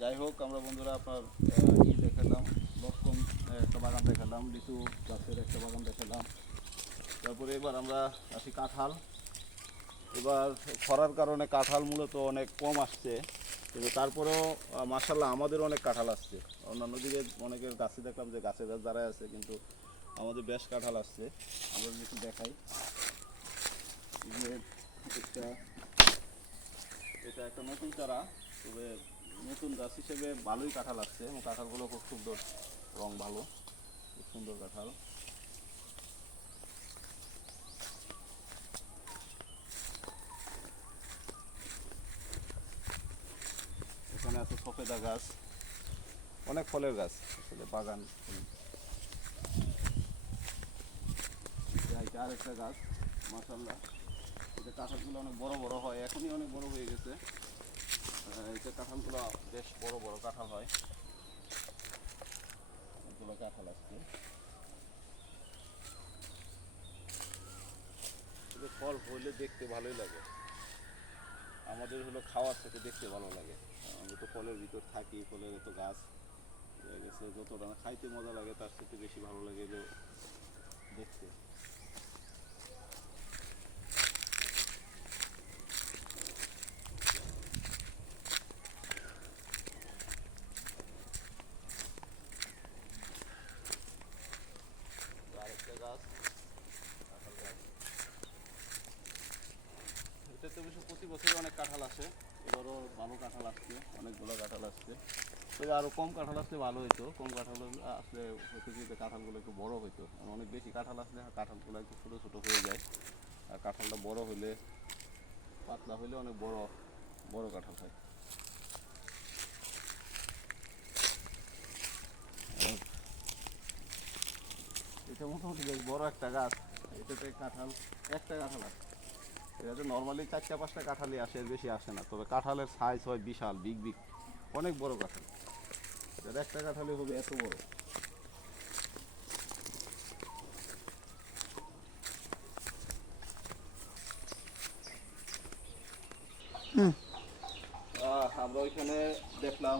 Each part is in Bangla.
যাই হোক, আমরা বন্ধুরা আপনার ই দেখালাম লক্ষণ একটা বাগান দেখালাম, লিচু গাছের একটা বাগান দেখালাম। তারপরে এবার আমরা আসি কাঁঠাল। এবার খরার কারণে কাঁঠাল মূলত অনেক কম আসছে, কিন্তু তারপরেও মাসাল্লাহ আমাদের অনেক কাঁঠাল আসছে। অন্যান্য দিকে অনেকের গাছে দেখলাম যে গাছে গাছ দাঁড়ায় আছে, কিন্তু আমাদের বেশ কাঁঠাল আসছে। আমরা যদি দেখাই। একটা এটা একটা নতুন চারা, তবে নতুন গাছ হিসেবে ভালোই কাঁঠাল আসছে এবং কাঁঠালগুলো খুব সুন্দর, রং ভালো, খুব সুন্দর কাঁঠাল। এখানে আছে সফেদা গাছ, অনেক ফলের গাছ, আসলে বাগান আর একটা গাছ মাসাল্লাহ এটা কাঁঠালগুলো অনেক বড় বড় হয়, এখনই অনেক বড় হয়ে গেছে। এটা কাঁঠালগুলো বেশ বড় বড় কাঁঠাল হয়। অনেকগুলো কাঁঠাল এটা ফল হইলে দেখতে ভালোই লাগে। আমাদের হলো খাওয়ার থেকে দেখতে ভালো লাগে। আমরা তো ফলের ভিতর থাকি ফলের তো গাছ। গেছে যতটা খাইতে মজা লাগে তার থেকে বেশি ভালো লাগে এগুলো দেখতে আরেকটা গাছ কাঁঠাল গাছ এটাতে বছরই অনেক কাঁঠাল আসে। এবারও ভালো কাঁঠাল আসছে, অনেকগুলো কাঁঠাল আসছে। তবে আরও কম কাঁঠাল আসলে ভালো হতো কম কাঁঠাল আসলে হয়তো যে কাঁঠালগুলো একটু বড় হতো অনেক বেশি কাঁঠাল আসলে কাঁঠালগুলো একটু ছোটো ছোটো হয়ে যায়। আর কাঁঠালটা বড় হলে পাতলা হলে অনেক বড় বড় কাঁঠাল হয়। এটা মোটামুটি বড় একটা গাছ। এটাতে কাঁঠাল, একটা কাঁঠাল আছে। এটাতে নর্মালি চারটা পাঁচটা কাঁঠালই আসে এর বেশি আসে না। তবে কাঁঠালের সাইজ হয় বিশাল বিগ বিগ অনেক বড় কাঁঠাল। এটার একটা কাঁঠালই হবে এত বড়। আমরা ওইখানে দেখলাম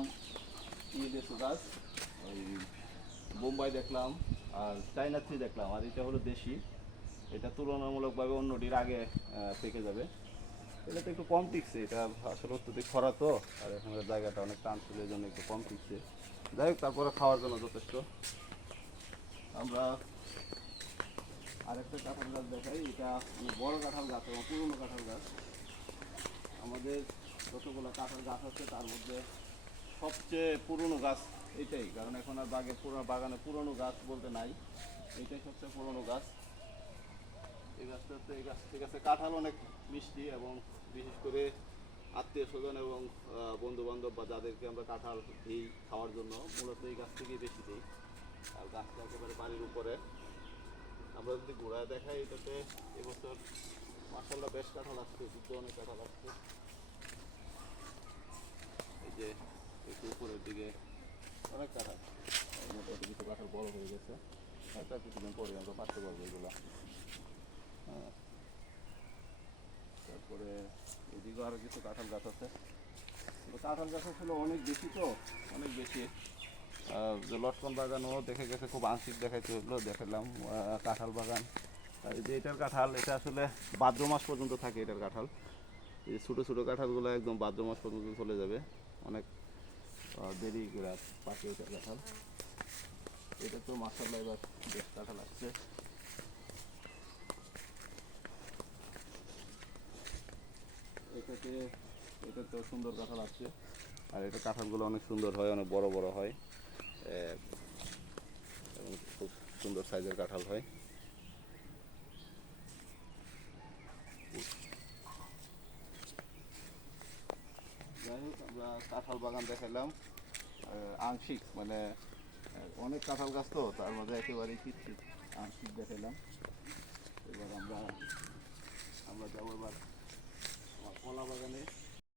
গাছ ওই বোম্বাই দেখলাম আর চাইনা থ্রি দেখলাম আর এটা হলো দেশি। এটা তুলনামূলকভাবে অন্যটির আগে পেকে যাবে। এটা তো একটু কম টিকছে, এটা আসলে অত্যধিক খরা তো, আর এখানকার জায়গাটা অনেক টান ছিল জন্য একটু কম টিকছে। যাই হোক, তারপরে খাওয়ার জন্য যথেষ্ট। আমরা আরেকটা কাঁঠাল গাছ দেখাই, এটা অনেক বড় কাঁঠাল গাছ এবং পুরনো কাঁঠাল গাছ। আমাদের যতগুলো কাঁঠাল গাছ আছে, তার মধ্যে সবচেয়ে পুরনো গাছ এটাই, কারণ এখন আর বাগে পুরো বাগানে পুরনো গাছ বলতে নাই। এটাই সবচেয়ে পুরনো গাছ। এই গাছটাতে এই গাছ ঠিক আছে কাঁঠাল অনেক মিষ্টি এবং বিশেষ করে আত্মীয় স্বজন এবং বন্ধু বান্ধব বা যাদেরকে আমরা কাঁঠাল দিই খাওয়ার জন্য, মূলত এই গাছ থেকেই বেশি দিই। আর গাছটা একেবারে বাড়ির উপরে। আমরা যদি ঘোড়ায় দেখাই, এটাতে এবছর মাসাল্লাহ বেশ কাঁঠাল আসছে যুদ্ধ অনেক কাঁঠাল আসছে। এই যে একটু উপরের দিকে অনেক কাঁঠাল। মোটামুটি কিছু কাঁঠাল বড় হয়ে গেছে। হয়তো কিছুদিন পরে আমরা পারতে পারব এগুলো। তারপরে এদিকেও আরও কিছু কাঁঠাল গাছ আছে। কাঁঠাল গাছ আসলে অনেক বেশি তো, অনেক বেশি। যে লটকন বাগানও দেখে গেছে, খুব আংশিক দেখাইতে হলো, দেখালাম কাঁঠাল বাগান। যে এটার কাঁঠাল, এটা আসলে ভাদ্র মাস পর্যন্ত থাকে এটার কাঁঠাল। এই ছোটো ছোটো কাঁঠালগুলো একদম ভাদ্র মাস পর্যন্ত চলে যাবে। অনেক দেরি করে পাকে এটার কাঁঠাল। এটা তো মাসাল্লাহ এবার বেশ কাঁঠাল আসছে এটাতে এটাতে সুন্দর কাঁঠাল আসছে আর এটা কাঁঠালগুলো অনেক সুন্দর হয়, অনেক বড় বড় হয়। এবং খুব সুন্দর সাইজের কাঁঠাল হয়। যাই হোক, আমরা কাঁঠাল বাগান দেখালাম আংশিক মানে অনেক কাঁঠাল গাছ তো, তার মধ্যে একেবারেই কিচ্ছু আংশিক দেখালাম এবার আমরা আমরা যাব এবার আমার কলা বাগানে।